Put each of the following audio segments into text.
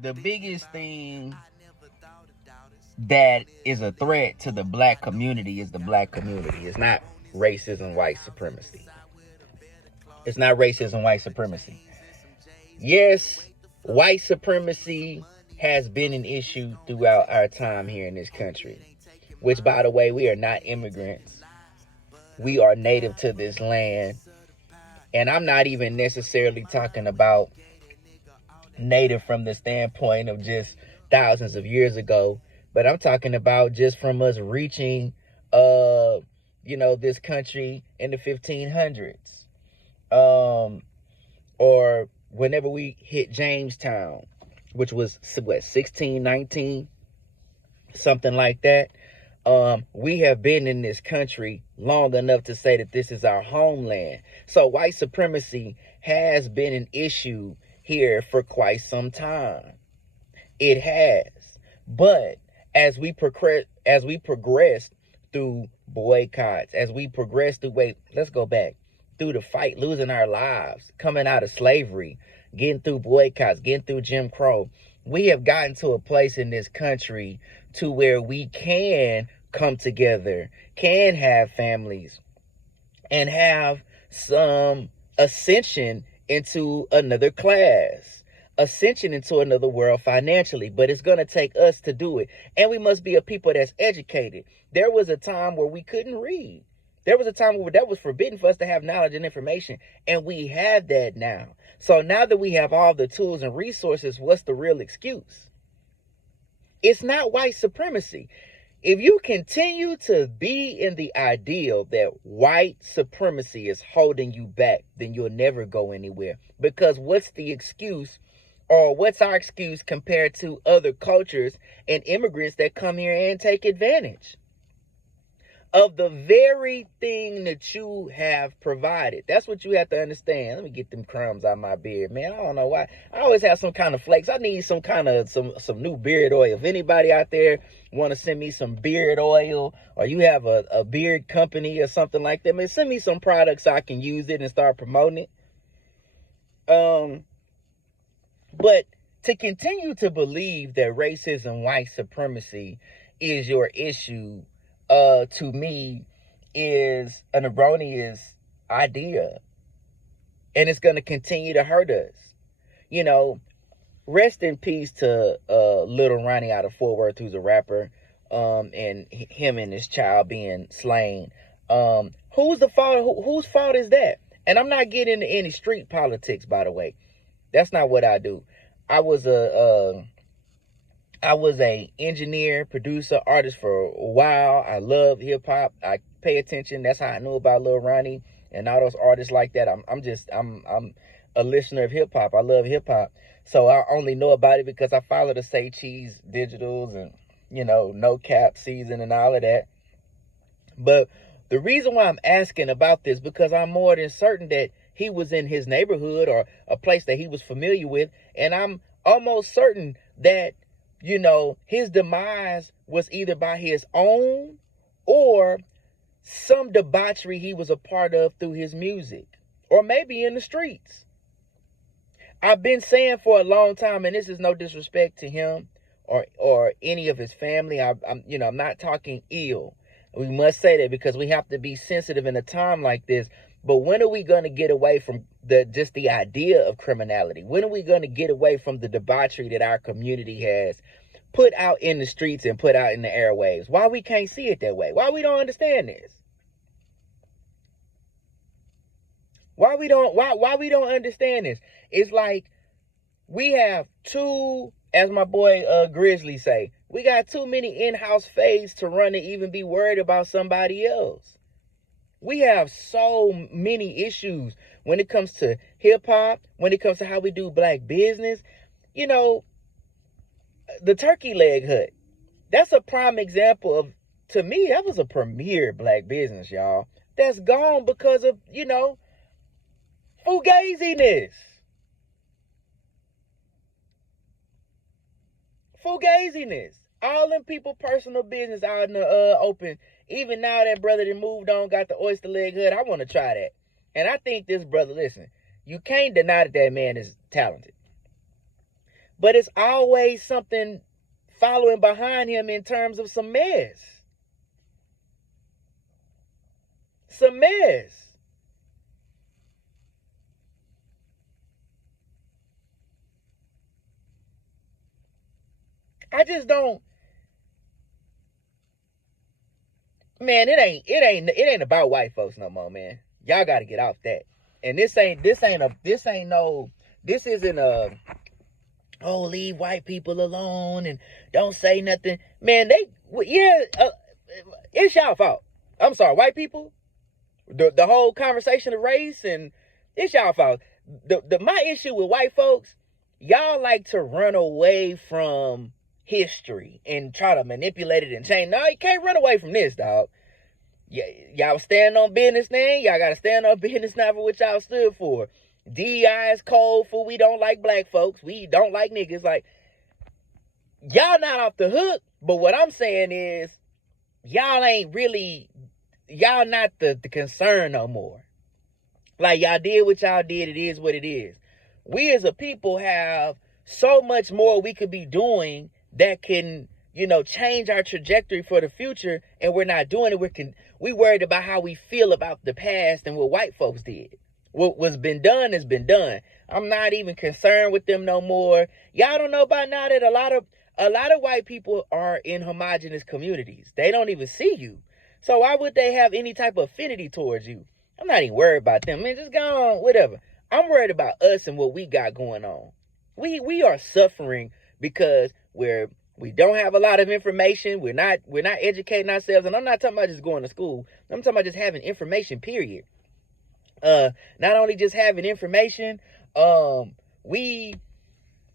the biggest thing that is a threat to the black community is the black community. It's not racism, white supremacy. It's not racism, white supremacy. Yes, white supremacy has been an issue throughout our time here in this country, which, by the way, we are not immigrants. We are native to this land. And I'm not even necessarily talking about native from the standpoint of just thousands of years ago, but I'm talking about just from us reaching this country in the 1500s. Or whenever we hit Jamestown, which was what, 1619, something like that. We have been in this country long enough to say that this is our homeland. So white supremacy has been an issue here for quite some time. It has. But as we progress through boycotts, as we progress through through the fight, losing our lives, coming out of slavery, getting through boycotts, getting through Jim Crow, we have gotten to a place in this country to where we can come together, can have families, and have some ascension into another class, ascension into another world financially. But it's going to take us to do it. And we must be a people that's educated. There was a time where we couldn't read. There was a time where that was forbidden for us to have knowledge and information. And we have that now. So now that we have all the tools and resources, what's the real excuse? It's not white supremacy. If you continue to be in the ideal that white supremacy is holding you back, then you'll never go anywhere. Because what's the excuse, or what's our excuse compared to other cultures and immigrants that come here and take advantage of the very thing that you have provided? That's what you have to understand. Let me get them crumbs out of my beard, man. I don't know why. I always have some kind of flakes. I need some kind of some new beard oil. If anybody out there want to send me some beard oil, or you have a beard company or something like that, man, send me some products so I can use it and start promoting it. But to continue to believe that racism, white supremacy is your issue, to me, is an erroneous idea. And it's going to continue to hurt us. You know, rest in peace to Little Ronnie out of Fort Worth, who's a rapper, and him and his child being slain. Who's the fault? Whose fault is that? And I'm not getting into any street politics, by the way. That's not what I do. I was a engineer, producer, artist for a while. I love hip hop. I pay attention. That's how I knew about Lil Ronnie and all those artists like that. I'm a listener of hip hop. I love hip hop. So I only know about it because I follow the Say Cheese digitals and, No Cap season and all of that. But the reason why I'm asking about this, because I'm more than certain that he was in his neighborhood or a place that he was familiar with. And I'm almost certain that, his demise was either by his own or some debauchery he was a part of through his music, or maybe in the streets. I've been saying for a long time, and this is no disrespect to him or any of his family. I'm not talking ill. We must say that because we have to be sensitive in a time like this. But when are we going to get away from the idea of criminality? When are we going to get away from the debauchery that our community has put out in the streets and put out in the airwaves? Why we can't see it that way? Why we don't understand this? Why we don't understand this? It's like we have too, as my boy Grizzly say, we got too many in-house fades to run to even be worried about somebody else. We have so many issues when it comes to hip hop, when it comes to how we do black business. The turkey leg hut. That's a prime example of, to me, that was a premier black business, y'all. That's gone because of, fugaziness. Fugaziness. All them people personal business out in the open. Even now that brother that moved on, got the oyster leg hood, I want to try that. And I think this brother, listen, you can't deny that man is talented. But it's always something following behind him in terms of some mess. Some mess. I just don't, man, it ain't about white folks no more, man. Y'all gotta get off that. And this isn't a, oh, leave white people alone and don't say nothing. Man, it's y'all fault. I'm sorry, white people. The whole conversation of race, and it's y'all fault. My issue with white folks, y'all like to run away from history and try to manipulate it and change. No, you can't run away from this, dog. Y'all stand on business now. Y'all gotta stand on business now for what y'all stood for. DEI is cold for we don't like black folks. We don't like niggas. Like, y'all not off the hook. But what I'm saying is, y'all not the concern no more. Like, y'all did what y'all did. It is what it is. We as a people have so much more we could be doing that can, change our trajectory for the future, and we're not doing it. We worried about how we feel about the past and what white folks did. What was been done has been done. I'm not even concerned with them no more. Y'all don't know by now that a lot of white people are in homogenous communities. They don't even see you. So why would they have any type of affinity towards you? I'm not even worried about them. Man, just go on, whatever. I'm worried about us and what we got going on. We are suffering because we don't have a lot of information. We're not educating ourselves. And I'm not talking about just going to school. I'm talking about just having information, period. Not only just having information, we,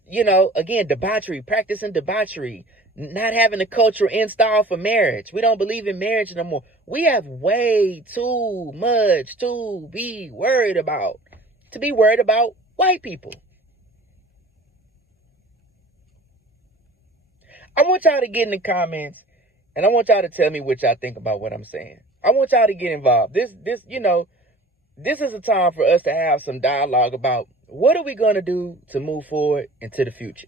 again, practicing debauchery, not having a cultural install for marriage. We don't believe in marriage no more. We have way too much to be worried about white people. I want y'all to get in the comments, and I want y'all to tell me what y'all think about what I'm saying. I want y'all to get involved. This is a time for us to have some dialogue about what are we going to do to move forward into the future.